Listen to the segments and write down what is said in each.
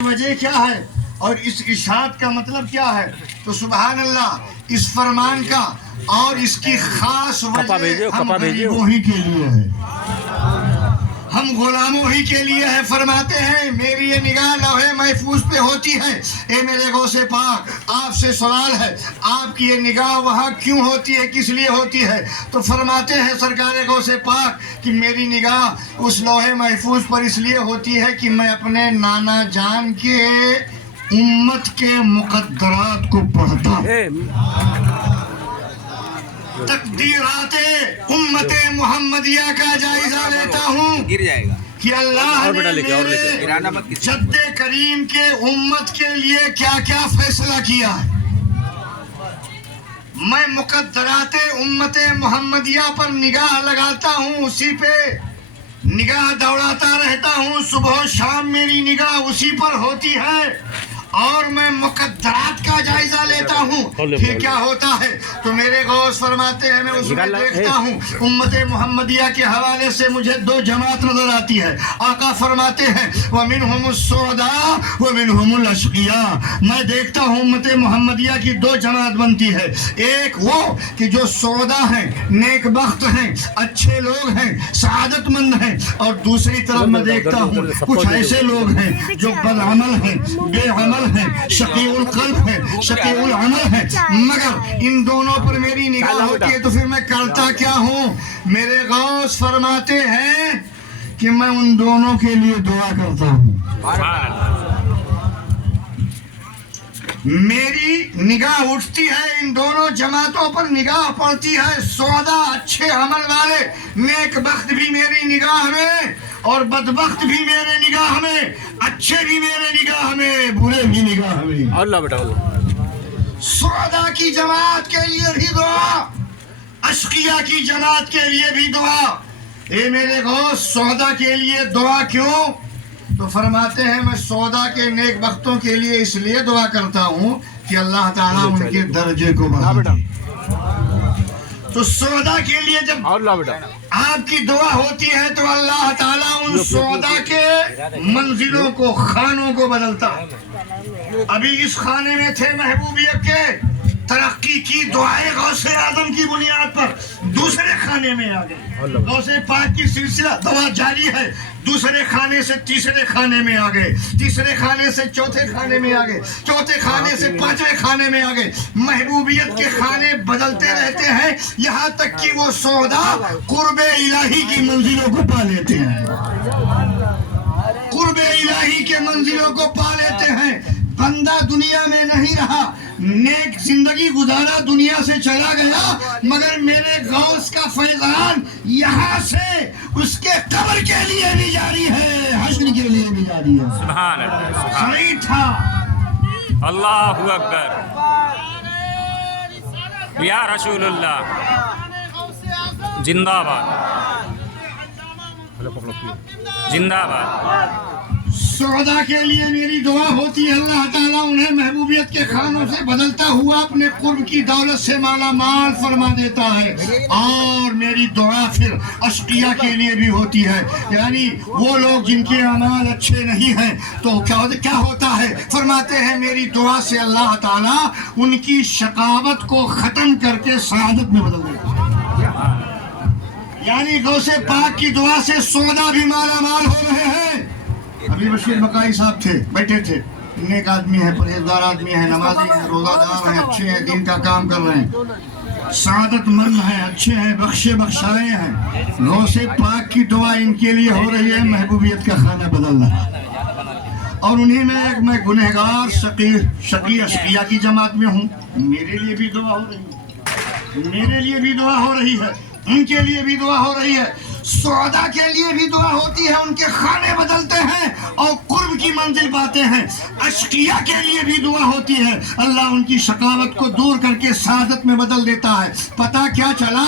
وجہ کیا ہے اور اس اشاعت کا مطلب کیا ہے؟ تو سبحان اللہ، اس فرمان کا اور اس کی خاص وجہ ہم غریبوں ہی کے لیے ہے، ہم غلاموں ہی کے لیے ہے۔ فرماتے ہیں میری یہ نگاہ لوح محفوظ پہ ہوتی ہے۔ اے میرے غوث پاک، آپ سے سوال ہے، آپ کی یہ نگاہ وہاں کیوں ہوتی ہے، کس لیے ہوتی ہے؟ تو فرماتے ہیں سرکار غوث پاک کہ میری نگاہ اس لوح محفوظ پر اس لیے ہوتی ہے کہ میں اپنے نانا جان کے امت کے مقدرات کو پڑھتا ہوں، تقدیرات امت محمدیہ کا جائزہ لیتا ہوں کہ اللہ نے میرے جد کریم کے امت کے لیے کیا کیا فیصلہ کیا ہے۔ میں مقدرات امت محمدیہ پر نگاہ لگاتا ہوں، اسی پہ نگاہ دوڑاتا رہتا ہوں، صبح و شام میری نگاہ اسی پر ہوتی ہے، اور میں مقدرات کا جائزہ لیتا ہوں کہ کیا ہوتا ہے۔ تو میرے غوث فرماتے ہیں میں اس میں دیکھتا ہوں امت محمدیہ کے حوالے سے مجھے دو جماعت نظر آتی ہے۔ آقا فرماتے ہیں وَمِنْهُمُ السُّعَدَاءُ وَمِنْهُمُ الْأَشْقِيَاءُ، میں دیکھتا ہوں امت محمدیہ کی دو جماعت بنتی ہے، ایک وہ کہ جو سودا ہیں، نیک بخت ہیں، اچھے لوگ ہیں، سعادت مند ہیں، اور دوسری طرف میں دیکھتا ہوں کچھ ایسے لوگ ہیں جو بدعمل ہیں، بے عمل ہیں، شقیع القلب ہیں، شقیع العمل ہیں۔ مگر ان دونوں پر میری نگاہ ہوتی ہے تو پھر میں کرتا کیا ہوں؟ میرے غوث فرماتے ہیں کہ میں ان دونوں کے لیے دعا کرتا ہوں۔ میری نگاہ اٹھتی ہے، ان دونوں جماعتوں پر نگاہ پڑتی ہے، سودا اچھے عمل والے، نیک بخت بھی میری نگاہ میں اور بدبخت بھی میرے نگاہ میں، اچھے بھی میرے نگاہ میں، برے بھی نگاہ میں۔ اللہ بیٹا سودا کی جماعت کے لیے بھی دعا، اشقیہ کی جماعت کے لیے بھی دعا۔ اے میرے غوث، سودا کے لیے دعا کیوں؟ تو فرماتے ہیں میں سودا کے نیک بختوں کے لیے اس لیے دعا کرتا ہوں کہ اللہ تعالیٰ ان کے درجے کو بڑھا دے۔ تو سودا کے لیے جب آپ کی دعا ہوتی ہے تو اللہ تعالیٰ ان سودا کے منزلوں کو، خانوں کو بدلتا ہے۔ ابھی اس خانے میں تھے محبوبیت کے، ترقی کی دعائے غوث اعظم کی بنیاد پر دوسرے خانے میں آ گئے۔ غوث پاک کی سلسلہ دعا جاری ہے، دوسرے خانے سے تیسرے خانے میں آ گئے، تیسرے خانے سے چوتھے خانے میں آ گئے، چوتھے خانے سے پانچویں خانے میں آ گئے۔ محبوبیت کے خانے بدلتے رہتے ہیں یہاں تک کہ وہ سودا قرب الہی کی منزلوں کو پا لیتے ہیں، قرب الہی کے منزلوں کو پا لیتے ہیں۔ بندہ دنیا میں نہیں رہا، نیک زندگی گزارا، دنیا سے چلا گیا، مگر میرے غوث کا فیضان یہاں سے اس کے قبر کے لیے بھی جاری ہے، حشر کے لیے بھی جاری ہے۔ سبحان اللہ، صحیح تھا۔ اللہ اکبر، یا رسول اللہ، زندہ باد، زندہ باد۔ سودا کے لیے میری دعا ہوتی ہے، اللہ تعالیٰ انہیں محبوبیت کے خانوں سے بدلتا ہوا اپنے قرب کی دولت سے مالا مال فرما دیتا ہے۔ اور میری دعا پھر اشقیہ کے لیے بھی ہوتی ہے، یعنی وہ لوگ جن کے اعمال اچھے نہیں ہیں تو کیا ہوتا ہے؟ فرماتے ہیں میری دعا سے اللہ تعالیٰ ان کی شقاوت کو ختم کر کے سعادت میں بدل دیتا ہے۔ یعنی غوث پاک کی دعا سے سودا بھی مالا مال ہو رہے ہیں۔ ابھی بشیر مکائی صاحب تھے، بیٹھے تھے، نیک آدمی ہیں، پرہیزگار آدمی ہیں، نمازی ہیں، روزہ دار ہیں، اچھے ہیں، دین کا کام کر رہے ہیں، سعادت مند ہیں، اچھے ہیں، بخشے بخشائے ہیں۔ غوث پاک کی دعا ان کے لیے ہو رہی ہے، محبوبیت کا خانہ بدل رہا ہے۔ اور انہیں میں گنہگار شقی اشقیہ کی جماعت میں ہوں، میرے لیے بھی دعا ہو رہی ہے، میرے لیے بھی دعا ہو رہی ہے، ان کے لیے بھی دعا ہو رہی ہے۔ سودا کے لیے بھی دعا ہوتی ہے، ان کے خانے بدلتے ہیں اور قرب کی منزل پاتے ہیں۔ اشقیہ کے لیے بھی دعا ہوتی ہے، اللہ ان کی شقاوت کو دور کر کے سعادت میں بدل دیتا ہے۔ پتہ کیا چلا؟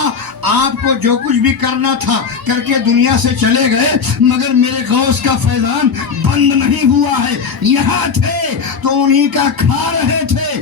آپ کو جو کچھ بھی کرنا تھا کر کے دنیا سے چلے گئے، مگر میرے غوث کا فیضان بند نہیں ہوا ہے، یہاں تھے تو انہی کا کھا رہے تھے،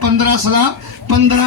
15